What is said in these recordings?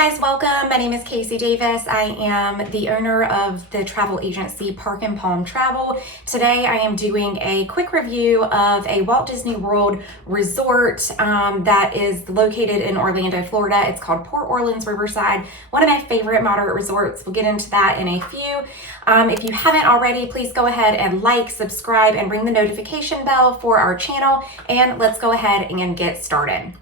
guys, welcome. My name is Casey Davis. I am the owner of the travel agency Park and Palm Travel. Today I am doing a quick review of a Walt Disney World resort that is located in Orlando, Florida. It's called Port Orleans Riverside, one of my favorite moderate resorts. We'll get into that in a few. If you haven't already, please go ahead and like, subscribe, and ring the notification bell for our channel. And let's go ahead and get started.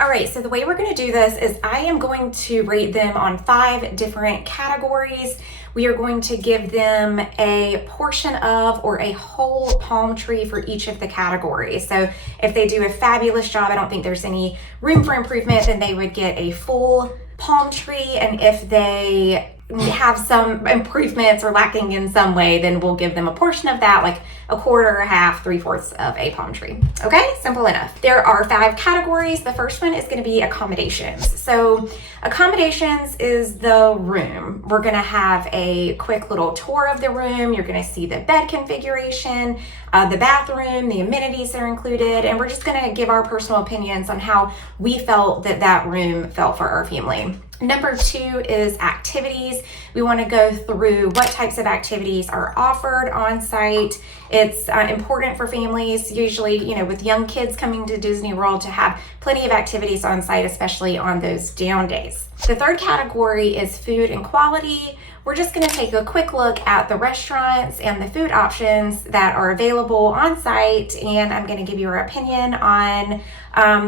Alright, so the way we're going to do this is I am going to rate them on 5 different categories. We are going to give them a portion of or a whole palm tree for each of the categories. So if they do a fabulous job, I don't think there's any room for improvement, then they would get a full palm tree. And if they have some improvements or lacking in some way, then we'll give them a portion of that, like a quarter, a half, 3/4 of a palm tree. Okay, simple enough. There are 5 categories. The first one is going to be accommodations. So accommodations is the room. We're going to have a quick little tour of the room. You're going to see the bed configuration, the bathroom, the amenities that are included, and we're just going to give our personal opinions on how we felt that room felt for our family. Number 2 is activities. We want to go through what types of activities are offered on site. It's important for families, usually, with young kids coming to Disney World, to have plenty of activities on site, especially on those down days. The third category is food and quality. We're just going to take a quick look at the restaurants and the food options that are available on site, and I'm going to give you our opinion on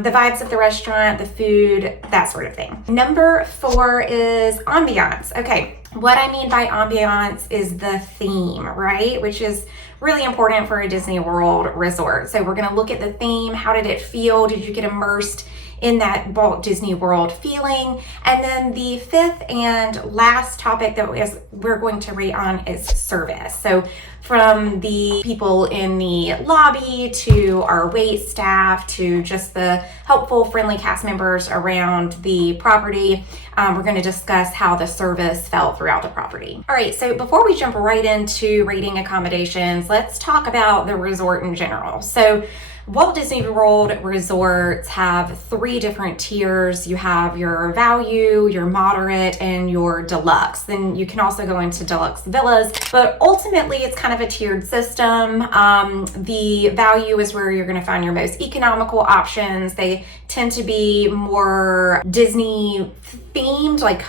the vibes of the restaurant, the food, that sort of thing. Number 4 is ambiance. Okay, what I mean by ambiance is the theme, right? Which is really important for a Disney World resort. So we're going to look at the theme. How did it feel? Did you get immersed in that Walt Disney World feeling? And then the 5th and last topic that we're going to rate on is service. So from the people in the lobby to our wait staff to just the helpful, friendly cast members around the property, we're going to discuss how the service felt throughout the property. All right, so before we jump right into rating accommodations, let's talk about the resort in general. So Walt Disney World resorts have 3 different tiers. You have your value, your moderate, and your deluxe. Then you can also go into deluxe villas, but ultimately it's kind of a tiered system. The value is where you're going to find your most economical options. They tend to be more Disney themed, like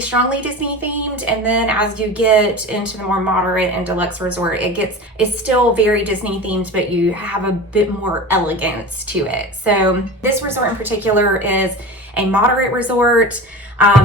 strongly Disney themed. And then as you get into the more moderate and deluxe resort, it's still very Disney themed, but you have a bit more elegance to it. So this resort in particular is a moderate resort.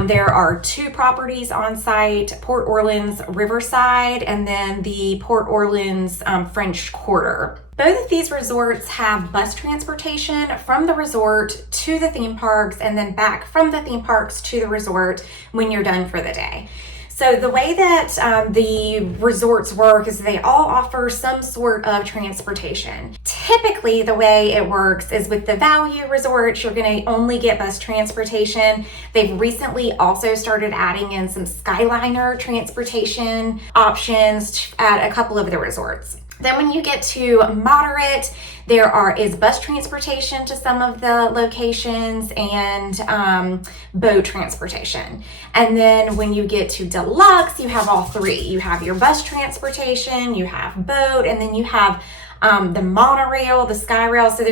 There are 2 properties on site, Port Orleans Riverside and then the Port Orleans French Quarter. Both of these resorts have bus transportation from the resort to the theme parks and then back from the theme parks to the resort when you're done for the day. So the way that the resorts work is they all offer some sort of transportation. Typically, the way it works is with the value resorts, you're going to only get bus transportation. They've recently also started adding in some Skyliner transportation options at a couple of the resorts. Then when you get to moderate, there is bus transportation to some of the locations and boat transportation. And then when you get to deluxe, you have all 3. You have your bus transportation, you have boat, and then you have the monorail, the SkyRail. So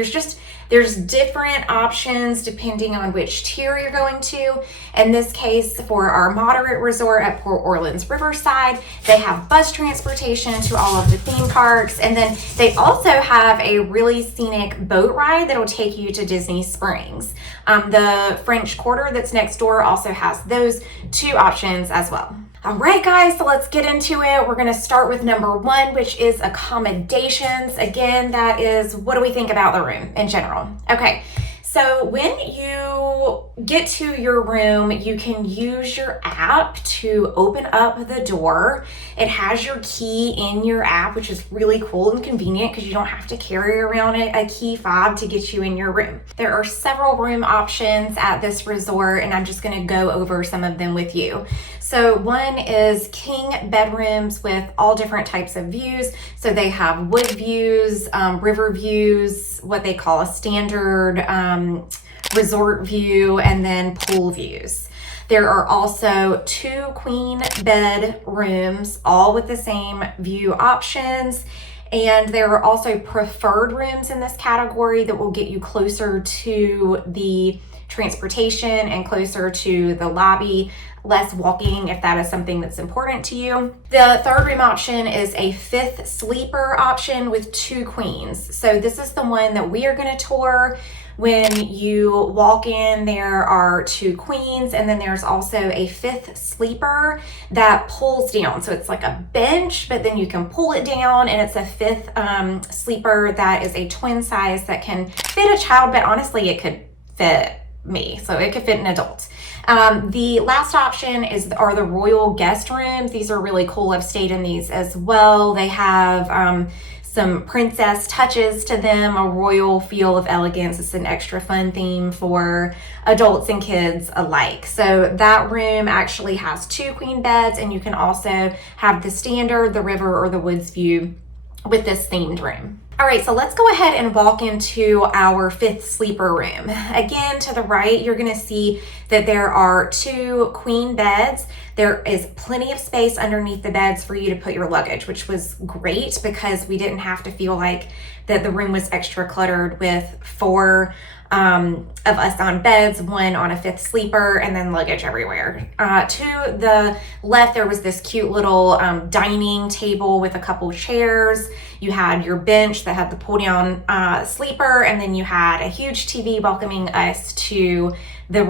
there's different options depending on which tier you're going to. In this case, for our moderate resort at Port Orleans Riverside, they have bus transportation to all of the theme parks. And then they also have a really scenic boat ride that'll take you to Disney Springs. The French Quarter that's next door also has those 2 options as well. All right, guys, so let's get into it. We're going to start with number 1, which is accommodations. Again, that is, what do we think about the room in general? Okay, so when you get to your room, you can use your app to open up the door. It has your key in your app, which is really cool and convenient because you don't have to carry around a key fob to get you in your room. There are several room options at this resort, and I'm just going to go over some of them with you. So one is king bedrooms with all different types of views. So they have wood views, river views, what they call a standard resort view, and then pool views. There are also 2 queen bed rooms, all with the same view options. And there are also preferred rooms in this category that will get you closer to the transportation and closer to the lobby, less walking if that is something that's important to you. The third room option is a 5th sleeper option with 2 queens. So this is the one that we are going to tour. When you walk in, there are 2 queens, and then there's also a 5th sleeper that pulls down. So it's like a bench, but then you can pull it down, and it's a 5th sleeper that is a twin size that can fit a child, but honestly, it could fit me, so it could fit an adult. The last option are the royal guest rooms. These are really cool. I've stayed in these as well. They have some princess touches to them, a royal feel of elegance. It's an extra fun theme for adults and kids alike. So that room actually has 2 queen beds, and you can also have the standard, the river, or the woods view with this themed room. All right, so let's go ahead and walk into our 5th sleeper room. Again, to the right, you're gonna see that there are 2 queen beds. There is plenty of space underneath the beds for you to put your luggage, which was great because we didn't have to feel like that the room was extra cluttered with 4 of us on beds, 1 on a 5th sleeper, and then luggage everywhere. To the left, there was this cute little dining table with a couple chairs. You had your bench that had the pull down sleeper, and then you had a huge TV welcoming us to the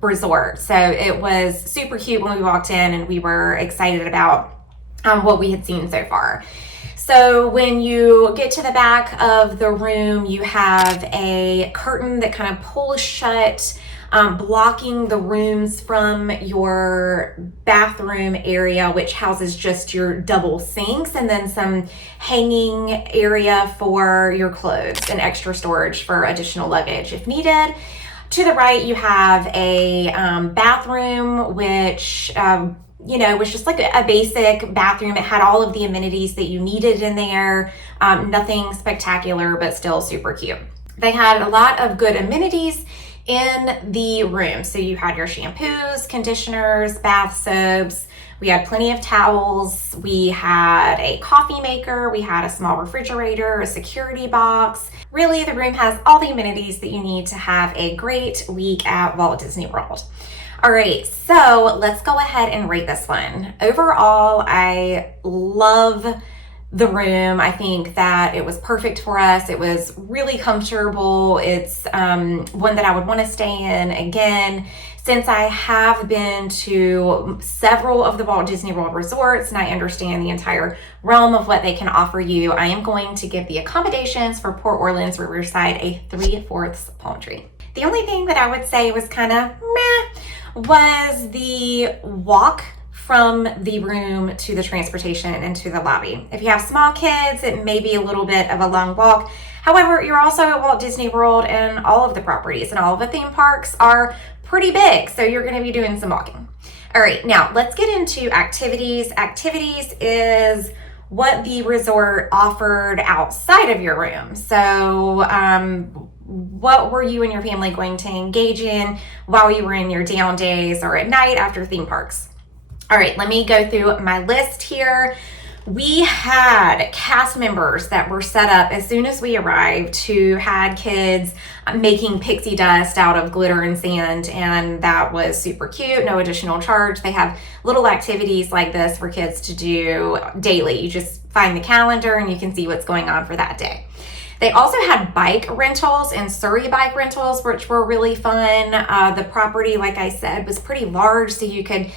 resort. So it was super cute when we walked in, and we were excited about what we had seen so far. So when you get to the back of the room, you have a curtain that kind of pulls shut, blocking the rooms from your bathroom area, which houses just your double sinks, and then some hanging area for your clothes and extra storage for additional luggage if needed. To the right, you have a bathroom, which was just like a basic bathroom. It had all of the amenities that you needed in there. Nothing spectacular, but still super cute. They had a lot of good amenities in the room. So you had your shampoos, conditioners, bath soaps. We had plenty of towels. We had a coffee maker. We had a small refrigerator, a security box. Really, the room has all the amenities that you need to have a great week at Walt Disney World. All right, so let's go ahead and rate this one. Overall, I love the room. I think that it was perfect for us. It was really comfortable. It's one that I would want to stay in again. Since I have been to several of the Walt Disney World resorts and I understand the entire realm of what they can offer you, I am going to give the accommodations for Port Orleans Riverside a 3/4 palm tree. The only thing that I would say was kind of meh was the walk from the room to the transportation and to the lobby. If you have small kids, it may be a little bit of a long walk. However, you're also at Walt Disney World, and all of the properties and all of the theme parks are pretty big, so you're going to be doing some walking. All right, now let's get into activities. Activities is what the resort offered outside of your room. So what were you and your family going to engage in while you were in your down days or at night after theme parks? All right, let me go through my list here. We had cast members that were set up as soon as we arrived who had kids making pixie dust out of glitter and sand, and that was super cute, no additional charge. They have little activities like this for kids to do daily. You just find the calendar and you can see what's going on for that day. They also had bike rentals and Surrey bike rentals, which were really fun. The property, like I said, was pretty large, so you could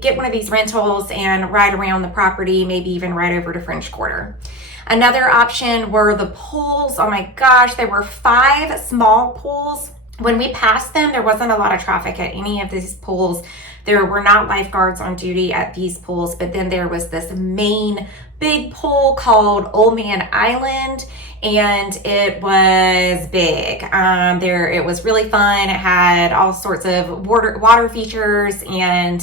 get one of these rentals and ride around the property, maybe even ride over to French Quarter. Another option were the pools. Oh my gosh, there were 5 small pools. When we passed them, there wasn't a lot of traffic at any of these pools. There were not lifeguards on duty at these pools, but then there was this main big pool called Old Man Island, and it was big. It was really fun. It had all sorts of water features, and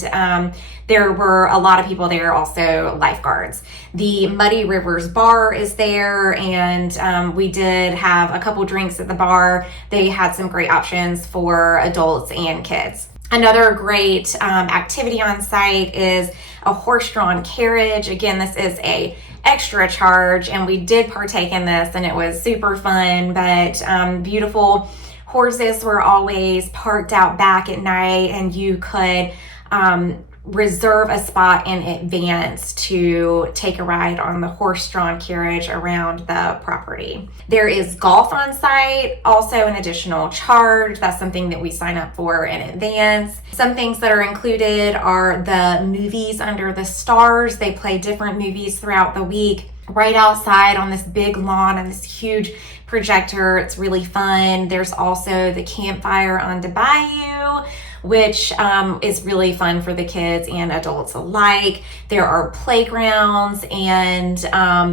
there were a lot of people there, also lifeguards. The Muddy Rivers bar is there, and we did have a couple drinks at the bar. They had some great options for adults and kids. Another great activity on site is a horse-drawn carriage. Again, this is a extra charge, and we did partake in this, and it was super fun. But beautiful horses were always parked out back at night, and you could reserve a spot in advance to take a ride on the horse-drawn carriage around the property. There is golf on site, also an additional charge. That's something that we sign up for in advance. Some things that are included are the movies under the stars. They play different movies throughout the week right outside on this big lawn and this huge projector. It's really fun. There's also the campfire on the bayou, which is really fun for the kids and adults alike. There are playgrounds, and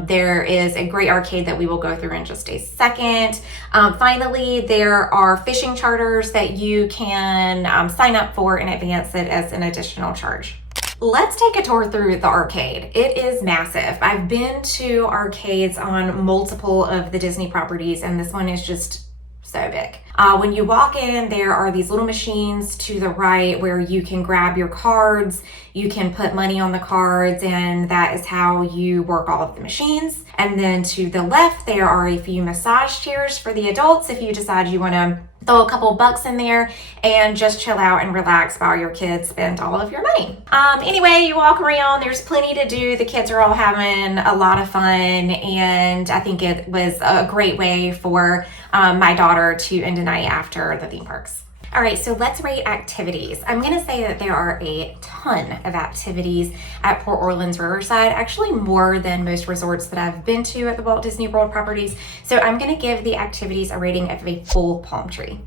there is a great arcade that we will go through in just a second. Finally, there are fishing charters that you can sign up for in advance as an additional charge. Let's take a tour through the arcade. It is massive. I've been to arcades on multiple of the Disney properties, and this one is just so big. When you walk in, there are these little machines to the right where you can grab your cards, you can put money on the cards, and that is how you work all of the machines. And then to the left, there are a few massage chairs for the adults if you decide you want to throw a couple bucks in there and just chill out and relax while your kids spend all of your money. Anyway, you walk around, there's plenty to do. The kids are all having a lot of fun, and I think it was a great way for my daughter to end a night after the theme parks. All right, so let's rate activities. I'm gonna say that there are a ton of activities at Port Orleans Riverside, actually more than most resorts that I've been to at the Walt Disney World properties. So I'm gonna give the activities a rating of a full palm tree.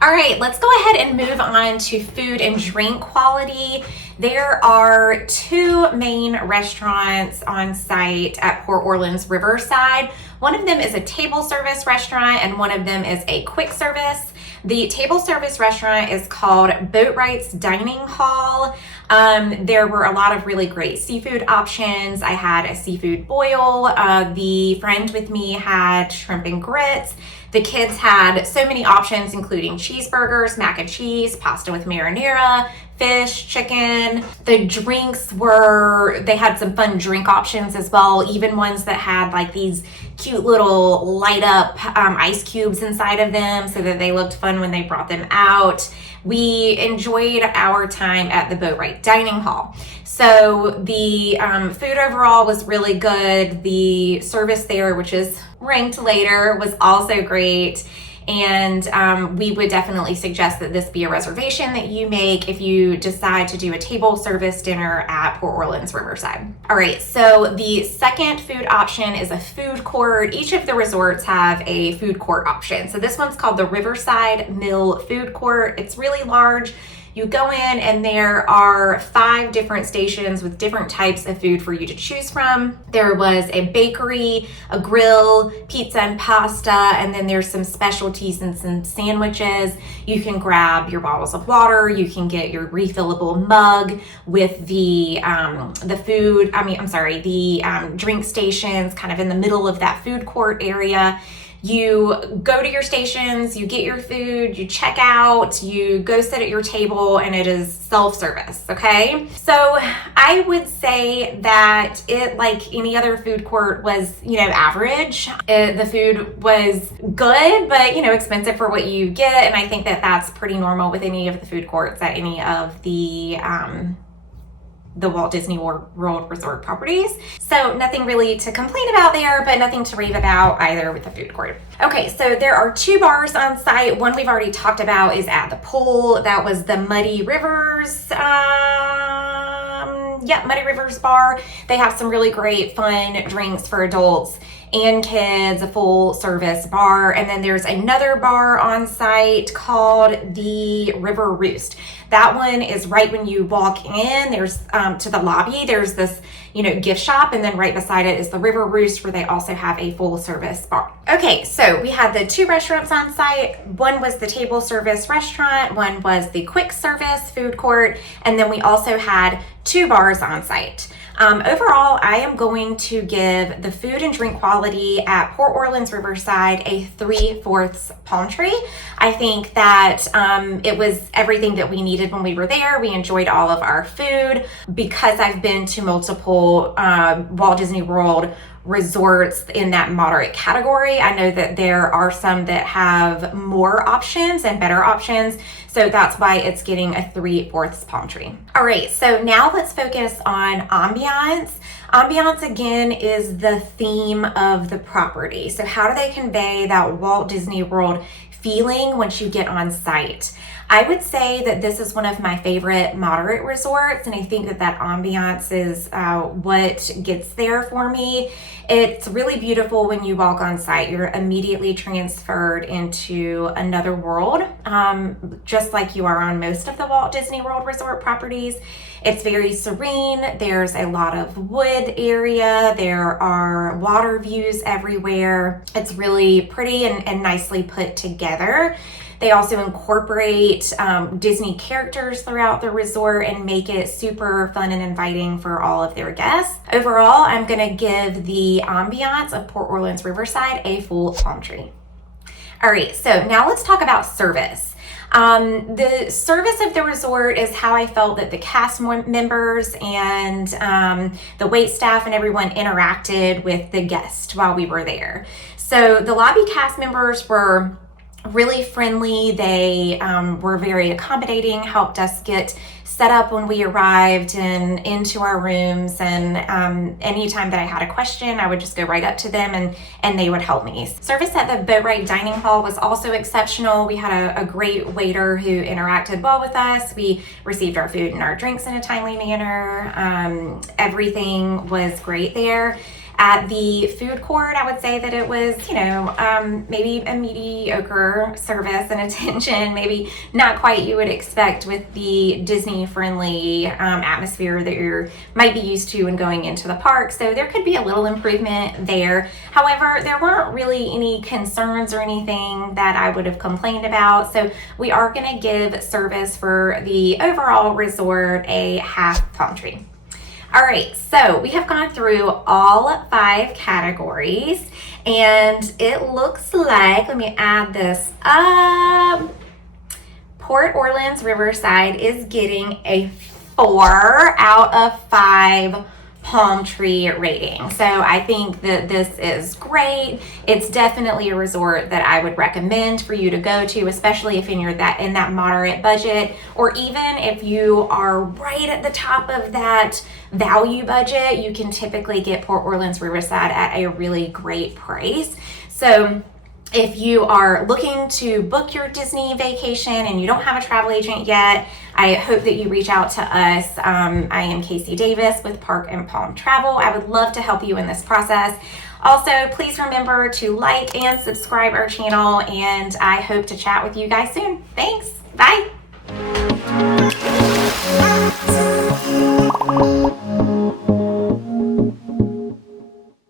All right, let's go ahead and move on to food and drink quality. There are two main restaurants on site at Port Orleans Riverside. One of them is a table service restaurant, and one of them is a quick service. The table service restaurant is called Boatwright's Dining Hall. There were a lot of really great seafood options. I had a seafood boil. The friend with me had shrimp and grits. The kids had so many options, including cheeseburgers, mac and cheese, pasta with marinara, fish, chicken. The drinks they had some fun drink options as well, even ones that had like these cute little light up ice cubes inside of them so that they looked fun when they brought them out. We enjoyed our time at the Boatwright Dining Hall. So the food overall was really good. The service there, which is ranked later, was also great. And we would definitely suggest that this be a reservation that you make if you decide to do a table service dinner at Port Orleans Riverside. All right, so the second food option is a food court. Each of the resorts have a food court option. So this one's called the Riverside Mill Food Court. It's really large. You go in and there are 5 different stations with different types of food for you to choose from. There was a bakery, a grill, pizza and pasta, and then there's some specialties and some sandwiches. You can grab your bottles of water. You can get your refillable mug with the drink stations kind of in the middle of that food court area. You go to your stations, you get your food, you check out, you go sit at your table, and it is self-service, okay? So I would say that it, like any other food court, was, average. The food was good, but, expensive for what you get, and I think that that's pretty normal with any of the food courts at any of the Walt Disney World Resort properties. So nothing really to complain about there, but nothing to rave about either with the food court. Okay, so there are 2 bars on site. One we've already talked about is at the pool. That was the Muddy Rivers, Muddy Rivers bar. They have some really great fun drinks for adults and kids, a full service bar. And then there's another bar on site called the River Roost. That one is right when you walk in. There's to the lobby, there's this gift shop, and then right beside it is the River Roost, where they also have a full service bar. Okay, so we had the 2 restaurants on site. One was the table service restaurant, one was the quick service food court, and then we also had 2 bars on site. Overall, I am going to give the food and drink quality at Port Orleans Riverside a 3/4 palm tree. I think that it was everything that we needed when we were there. We enjoyed all of our food. Because I've been to multiple Walt Disney World resorts in that moderate category, I know that there are some that have more options and better options. So that's why it's getting a 3/4 palm tree. All right, so now let's focus on ambiance. Ambiance, again, is the theme of the property. So how do they convey that Walt Disney World feeling once you get on site? I would say that this is one of my favorite moderate resorts, and I think that ambiance is what gets there for me. It's really beautiful when you walk on site. You're immediately transferred into another world, just like you are on most of the Walt Disney World resort properties. It's very serene. There's a lot of wood area. There are water views everywhere. It's really pretty and nicely put together. They also incorporate Disney characters throughout the resort and make it super fun and inviting for all of their guests. Overall, I'm gonna give the ambiance of Port Orleans Riverside a full palm tree. All right, so now let's talk about service. The service of the resort is how I felt that the cast members and the wait staff and everyone interacted with the guest while we were there. So the lobby cast members were really friendly. They were very accommodating, helped us get set up when we arrived and into our rooms, and anytime that I had a question, I would just go right up to them and they would help me. Service at the boat ride dining hall was also exceptional. We had a great waiter who interacted well with us. We received our food and our drinks in a timely manner. Everything was great there. At the food court, I would say that it was, maybe a mediocre service and attention, maybe not quite you would expect with the Disney-friendly atmosphere that you might be used to when going into the park. So there could be a little improvement there. However, there weren't really any concerns or anything that I would have complained about. So we are going to give service for the overall resort a half palm tree. All right, so we have gone through all 5 categories, and it looks like, let me add this up, Port Orleans Riverside is getting a 4 out of 5 palm tree rating. So I think that this is great. It's definitely a resort that I would recommend for you to go to, especially if you're in that moderate budget, or even if you are right at the top of that value budget. You can typically get Port Orleans Riverside at a really great price. So if you are looking to book your Disney vacation and you don't have a travel agent yet, I hope that you reach out to us. I am Casey Davis with Park and Palm Travel. I would love to help you in this process. Also, please remember to like and subscribe our channel, and I hope to chat with you guys soon. Thanks. Bye.